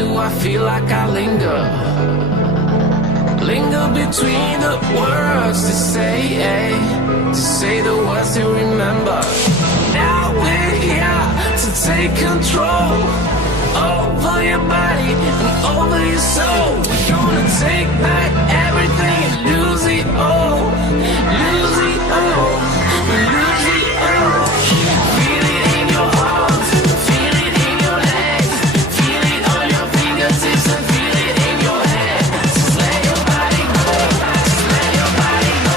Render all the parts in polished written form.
do I feel like I linger? Linger between the words to say the words to remember. Now we're here to take control over your body and over your soul. We're gonna take back everything and lose it all. Lose it all. Lose it all. Feel it in your arms, feel it in your legs, feel it on your fingertips and feel it in your head. Just let your body go, just let your body go,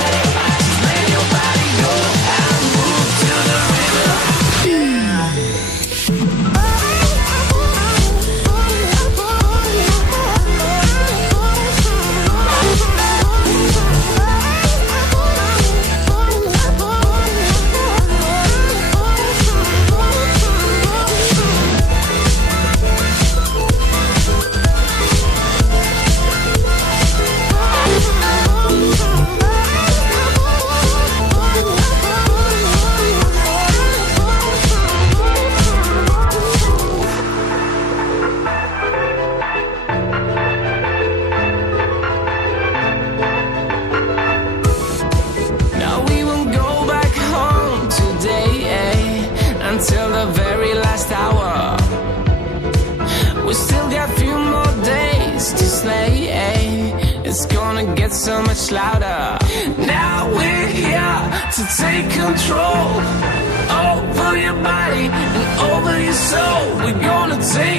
just let your body go and move to the rhythm. Until the very last hour, we still got a few more days to slay. It's gonna get so much louder. Now we're here to take control over your body and over your soul. We're gonna take